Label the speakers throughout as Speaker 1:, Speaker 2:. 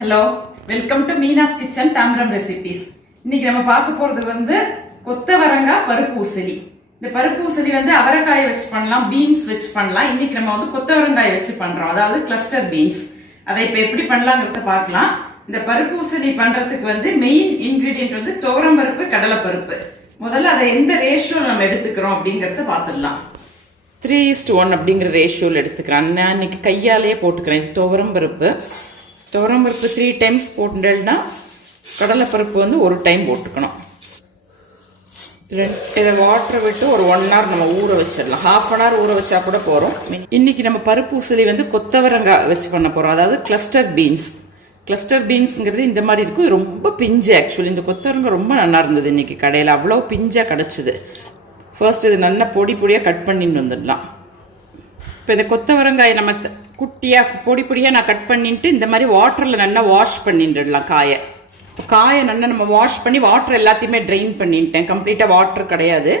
Speaker 1: Hello welcome to Meena's kitchen Tambaram recipes இன்னைக்கு நம்ம பார்க்க போறது வந்து கொத்தவரங்காய் பருப்பு உசிலி இந்த பருப்பு உசிலி வந்து அவரைக்காயை வச்சு பண்ணலாம் பீன்ஸ் வச்சு பண்ணலாம். இன்னைக்கு நம்ம வந்து கொத்தவரங்காய் வச்சு பண்றோம். அதாவது கிளஸ்டர் பீன்ஸ் அதை இப்போ எப்படி பண்ணலாங்கிறத பார்க்கலாம். இந்த பருப்பு உசிலி பண்றதுக்கு வந்து மெயின் இன்கிரீடியன்ட் வந்து துவரம் பருப்பு கடலை பருப்பு முதல்ல அதை எந்த ரேஷியோ நம்ம எடுத்துக்கிறோம் அப்படிங்கறத பார்த்துடலாம். த்ரீ இஸ்ட் ஒன் அப்படிங்கிற ரேஷியோவில் எடுத்துக்கிறேன். நான் இன்னைக்கு கையாலேயே போட்டுக்கிறேன். இது துவரம் பருப்பு. துவரம் பருப்பு த்ரீ டைம்ஸ் போட்டுட்டேன்னா கடலைப்பருப்பு வந்து ஒரு டைம் போட்டுக்கணும். இதை வாட்டரை விட்டு ஒரு ஒன் ஹவர் நம்ம ஊற வச்சிடலாம். ஹாஃப் அன் ஹவர் ஊற வச்சா கூட போகிறோம் இன்றைக்கி நம்ம பருப்பு உசலி வந்து கொத்தவரங்காய் வச்சு பண்ண போகிறோம் அதாவது கிளஸ்டர் பீன்ஸ் கிளஸ்டர் பீன்ஸுங்கிறது இந்த மாதிரி இருக்கும். இது ரொம்ப பிஞ்சு ஆக்சுவலி இந்த கொத்தவரங்காய் ரொம்ப நல்லா இருந்தது இன்றைக்கி கடையில். அவ்வளோ பிஞ்சாக கிடச்சிது. ஃபர்ஸ்ட் இது நல்லா பொடி பொடியாக கட் பண்ணிட்டு வந்துடலாம். இப்போ இந்த கொத்தவரங்காயை நம்ம குட்டியாக பொடி பொடியாக நான் கட் பண்ணிட்டு இந்த மாதிரி வாட்டரில் நல்லா வாஷ் பண்ணிட்டுடலாம் காயை. இப்போ காயை நல்லா நம்ம வாஷ் பண்ணி வாட்டர் எல்லாத்தையுமே ட்ரெயின் பண்ணிட்டேன். கம்ப்ளீட்டாக வாட்டர் கிடையாது.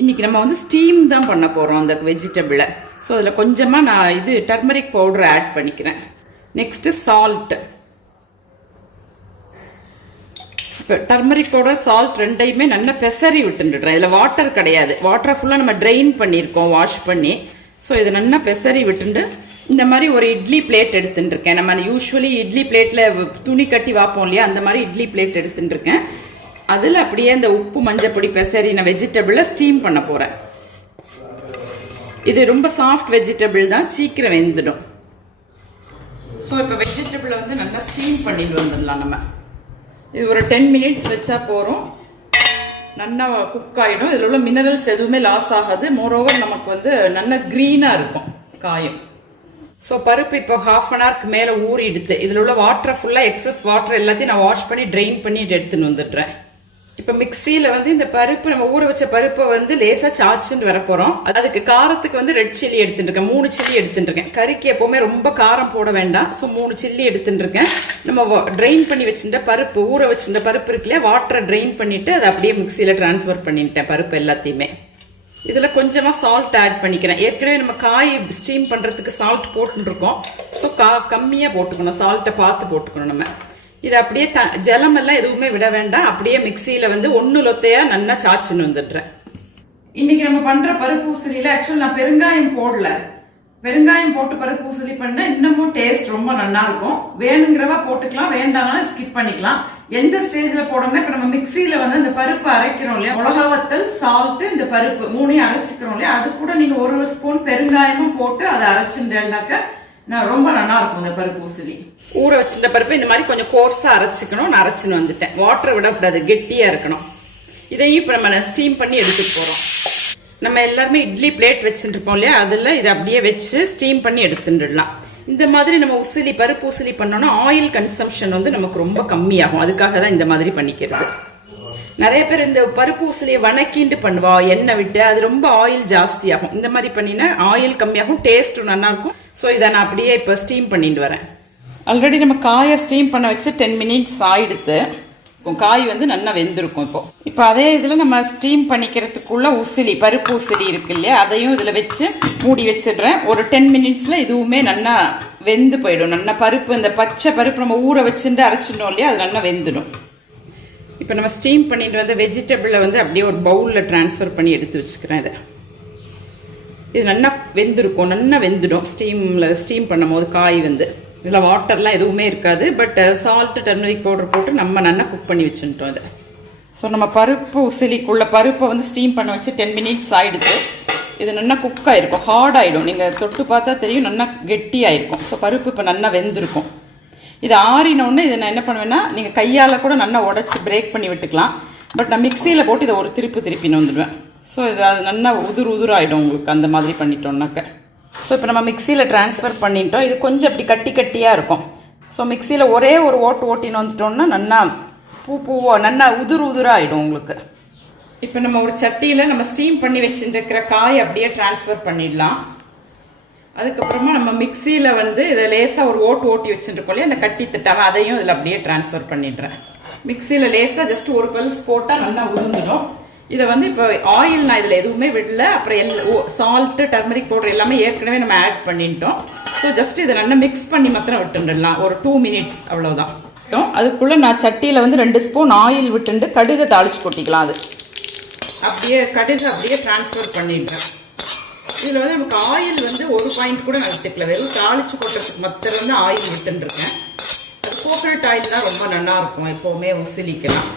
Speaker 1: இன்னைக்கு நம்ம வந்து ஸ்டீம் தான் பண்ண போகிறோம் அந்த வெஜிடபிளை ஸோ அதில் கொஞ்சமாக நான் இது டர்மரிக் பவுடர் ஆட் பண்ணிக்கிறேன். நெக்ஸ்ட்டு சால்ட்டு இப்போ டர்மரிக் பவுடர் சால்ட் ரெண்டையுமே நல்லா பெசரி விட்டுன்றேன் இதில் வாட்டர் கிடையாது. வாட்டரை ஃபுல்லாக நம்ம ட்ரெயின் பண்ணியிருக்கோம் வாஷ் பண்ணி. ஸோ இதை நல்லா பெசரி விட்டுண்டு இந்த மாதிரி ஒரு இட்லி பிளேட் எடுத்துட்டுருக்கேன். நம்ம யூஸ்வலி இட்லி பிளேட்டில் துணி கட்டி வாப்போம் இல்லையா? அந்த மாதிரி இட்லி பிளேட் எடுத்துட்டுருக்கேன். அதில் அப்படியே இந்த உப்பு மஞ்சப்பொடி பெசரின வெஜிடபிளை ஸ்டீம் பண்ண போகிறேன் இது ரொம்ப சாஃப்ட் வெஜிடபிள் தான் சீக்கிரம் வெந்துடும். ஸோ இப்போ வெஜிடபிளை வந்து நல்லா ஸ்டீம் பண்ணிட்டு வந்துடலாம் நம்ம. இது ஒரு டென் மினிட்ஸ் வச்சா போகிறோம் நல்லா குக் ஆகிடும் இதில் உள்ள மினரல்ஸ் எதுவுமே லாஸ் ஆகாது. மோரோவர் நமக்கு வந்து நல்லா க்ரீனாக இருக்கும் காயும். ஸோ பருப்பு இப்போ ஹாஃப் அன் ஹவருக்கு மேலே ஊறிடுது. இதில் உள்ள வாட்டரை ஃபுல்லாக எக்ஸஸ் வாட்டர் எல்லாத்தையும் நான் வாஷ் பண்ணி ட்ரெயின் பண்ணிட்டு எடுத்துன்னு வந்துடுறேன். இப்போ மிக்சியில் வந்து இந்த பருப்பு நம்ம ஊற வச்ச பருப்பை வந்து லேசாக சாச்சுன்னு வர போகிறோம் அதுக்கு காரத்துக்கு வந்து ரெட் சில்லி எடுத்துட்டுருக்கேன் மூணு சில்லி எடுத்துட்டுருக்கேன் கறிக்கு எப்போவுமே ரொம்ப காரம் போட வேண்டாம். ஸோ மூணு சில்லி எடுத்துட்டு இருக்கேன். நம்ம ட்ரெயின் பண்ணி வச்சுட்ட பருப்பு ஊற வச்சிருந்த பருப்பு இருக்குல்லையா வாட்டரை ட்ரெயின் பண்ணிவிட்டு அதை அப்படியே மிக்சியில் ட்ரான்ஸ்ஃபர் பண்ணிட்டேன் பருப்பு எல்லாத்தையுமே. இதில் கொஞ்சமாக சால்ட் ஆட் பண்ணிக்கிறேன். ஏற்கனவே நம்ம காய் ஸ்டீம் பண்ணுறதுக்கு சால்ட் போட்டுருக்கோம். ஸோ கா கம்மியாக போட்டுக்கணும். சால்ட்டை பார்த்து போட்டுக்கணும் நம்ம. இது அப்படியே த ஜலமெல்லாம் எதுவுமே விட வேண்டாம். அப்படியே மிக்சியில் வந்து ஒன்று லொத்தையாக நல்லா சாச்சின்னு வந்துடுறேன். இன்னைக்கு நம்ம பண்ணுற பருப்பு ஊசலியில ஆக்சுவல் நான் பெருங்காயம் போடல. வெறுங்காயம் போட்டு பிறகு பூசலி பண்ணா இன்னமும் டேஸ்ட் ரொம்ப நல்லா இருக்கும். வேணுங்கிறவா போட்டுக்கலாம் வேண்டாம்னாலும் ஸ்கிப் பண்ணிக்கலாம். எந்த ஸ்டேஜ்ல போடணும்னா இப்ப நம்ம மிக்சியில வந்து இந்த பருப்பு அரைக்கிறோம் இல்லையா? மிளகா வத்தல் சால்ட் இந்த பருப்பு மூணையும் அரைச்சிக்கிறோம் இல்லையா? அது கூட நீங்க ஒரு ஸ்பூன் பெருங்காயமும் போட்டு அதை அரைச்சுட்டேன்னாக்க நான் ரொம்ப நல்லா இருக்கும் இந்த பருப்பு ஊசலி. ஊற வச்சிருந்த பருப்பு இந்த மாதிரி கொஞ்சம் கோர்ஸா அரைச்சிக்கணும். நான் அரைச்சின்னு வந்துட்டேன். வாட்டரை விடக்கூடாது கெட்டியா இருக்கணும். இதையும் இப்போ நம்ம ஸ்டீம் பண்ணி எடுத்துட்டு போகிறோம் நம்ம எல்லாருமே இட்லி பிளேட் வச்சுட்டு இருப்போம் இல்லையா? அதில் இதை அப்படியே வச்சு ஸ்டீம் பண்ணி எடுத்துட்டுடலாம். இந்த மாதிரி நம்ம உசிலி பருப்பு உசிலி பண்ணோம்னா ஆயில் கன்சம்ஷன் வந்து நமக்கு ரொம்ப கம்மியாகும். அதுக்காக தான் இந்த மாதிரி பண்ணிக்கிறது. நிறைய பேர் இந்த பருப்பு உசிலியை வணக்கிண்டு பண்ணுவா எண்ணெய் விட்டு. அது ரொம்ப ஆயில் ஜாஸ்தியாகும். இந்த மாதிரி பண்ணினா ஆயில் கம்மியாகும் டேஸ்ட்டும் நல்லாயிருக்கும். ஸோ இதை நான் அப்படியே இப்போ ஸ்டீம் பண்ணிட்டு வரேன். ஆல்ரெடி நம்ம காயை ஸ்டீம் பண்ண வச்சு டென் மினிட்ஸ் ஆயிடுத்து காய் வந்து நல்லா வெந்திருக்கும் இப்போ. இப்போ அதே இதில் நம்ம ஸ்டீம் பண்ணிக்கிறதுக்குள்ள உசிலி பருப்பு உசிலி இருக்கு இல்லையா? அதையும் இதில் வச்சு மூடி வச்சிடுறேன். ஒரு டென் மினிட்ஸில் இதுவுமே நல்லா வெந்து போயிடும். நல்லா பருப்பு இந்த பச்சை பருப்பு நம்ம ஊற வச்சுட்டு அரைச்சிடணும் இல்லையா? அது நல்லா வெந்துடும். இப்போ நம்ம ஸ்டீம் பண்ணிட்டு வந்த வெஜிடபிளை வந்து அப்படியே ஒரு பவுலில் ட்ரான்ஸ்ஃபர் பண்ணி எடுத்து வச்சுக்கிறேன் இதை. இது நல்லா வெந்திருக்கும். நல்லா வெந்துடும். ஸ்டீமில் ஸ்டீம் பண்ணும்போது காய் வந்து. இதில் வாட்டர்லாம் எதுவுமே இருக்காது பட் சால்ட்டு டர்மரிக் பவுடர் போட்டு நம்ம நல்லா குக் பண்ணி வச்சுட்டோம் இதை. ஸோ நம்ம பருப்பு உசிலிக்குள்ள பருப்பை வந்து ஸ்டீம் பண்ண வச்சு டென் மினிட்ஸ் ஆகிடுது இது நல்லா குக் ஆகிருக்கும் ஹார்ட் ஆகிடும் நீங்கள் தொட்டு பார்த்தா தெரியும் நல்லா கெட்டியாயிருக்கும் ஸோ பருப்பு இப்போ நல்லா வெந்திருக்கும். இது ஆறினோடனே இதை நான் என்ன பண்ணுவேன்னா நீங்கள் கையால் கூட நல்லா உடச்சி பிரேக் பண்ணி விட்டுக்கலாம். பட் நான் மிக்சியில் போட்டு இதை ஒரு திருப்பு திருப்பின்னு வந்துடுவேன். ஸோ இது அது நல்லா உதுர் உதுராகிடும் உங்களுக்கு அந்த மாதிரி பண்ணிட்டோம்னாக்க. ஸோ இப்போ நம்ம மிக்சியில் ட்ரான்ஸ்ஃபர் பண்ணிட்டோம். இது கொஞ்சம் அப்படி கட்டி கட்டியாக இருக்கும். ஸோ மிக்சியில் ஒரே ஒரு ஓட்டு ஓட்டின்னு வந்துட்டோம்னா நல்லா பூ பூவோ நல்லா உதுர் உதுராயிடும் உங்களுக்கு. இப்போ நம்ம ஒரு சட்டியில் நம்ம ஸ்டீம் பண்ணி வச்சுருக்கிற காய் அப்படியே ட்ரான்ஸ்ஃபர் பண்ணிடலாம். அதுக்கப்புறமா நம்ம மிக்சியில் வந்து இதை லேசாக ஒரு ஓட்டு ஓட்டி வச்சுருக்கோம் இல்லையா? அந்த கட்டி திட்டாமல் அதையும் இதில் அப்படியே ட்ரான்ஸ்ஃபர் பண்ணிடுறேன். மிக்சியில் லேசாக ஜஸ்ட் ஒரு பல்ஸ் போட்டால் நல்லா உதிர்ந்துடும். இதை வந்து இப்போ ஆயில் நான் இதில் எதுவுமே விடல. அப்புறம் எல் சால்ட்டு டர்மரிக் பவுடர் எல்லாமே ஏற்கனவே நம்ம ஆட் பண்ணிட்டோம். ஸோ ஜஸ்ட் இதை நல்லா மிக்ஸ் பண்ணி மாத்திரம் விட்டுடலாம். ஒரு டூ மினிட்ஸ் அவ்வளோதான் அதுக்குள்ளே நான் சட்டியில் வந்து ரெண்டு ஸ்பூன் ஆயில் விட்டுண்டு கடுகு தாளிச்சு கொட்டிக்கலாம் அது. அப்படியே கடுகு அப்படியே ட்ரான்ஸ்ஃபர் பண்ணிடுறேன். இதில் வந்து நமக்கு ஆயில் வந்து ஒரு பாயிண்ட் கூட நான் விட்டுக்கல வெறும் தாளிச்சு கொட்டுறதுக்கு மற்ற வந்து ஆயில் விட்டுருக்கேன் அது கோகனட் ஆயில் தான் ரொம்ப நல்லாயிருக்கும் எப்போவுமே உசிலிக்கலாம்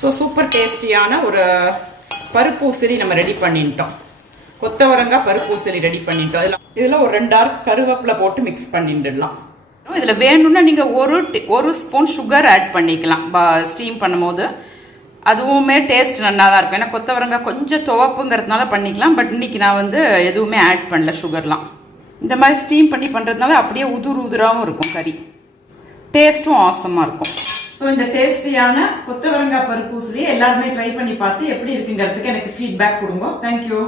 Speaker 1: ஸோ சூப்பர் டேஸ்டியான ஒரு பருப்பு உசிலி நம்ம ரெடி பண்ணிட்டோம். கொத்தவரங்காய் பருப்பு உசிலி ரெடி பண்ணிட்டோம். இதில் இதில் ஒரு ரெண்டு ஆர்க் கருவேப்பிலை போட்டு மிக்ஸ் பண்ணிட்டுலாம் இதில் வேணும்னா நீங்கள் ஒரு ஒரு ஸ்பூன் சுகர் ஆட் பண்ணிக்கலாம். ஸ்டீம் பண்ணும்போது. அதுவுமே டேஸ்ட் நல்லா தான் இருக்கும். ஏன்னா கொத்தவரங்காய் கொஞ்சம் துவப்புங்கிறதுனால பண்ணிக்கலாம். பட் இன்னைக்கு நான் வந்து எதுவுமே ஆட் பண்ணல சுகர்லாம் இந்த மாதிரி ஸ்டீம் பண்ணி பண்ணுறதுனால அப்படியே உதுர் உதுராகவும் இருக்கும் கறி. டேஸ்ட்டும் ஆசமாக இருக்கும். ஸோ இந்த டேஸ்டியான கொத்தவரங்காய் பருப்பு ஊசிலியை எல்லாருமே ட்ரை பண்ணி பார்த்து எப்படி இருக்குங்கிறதுக்கு எனக்கு ஃபீட்பேக் கொடுங்க. தேங்க்யூ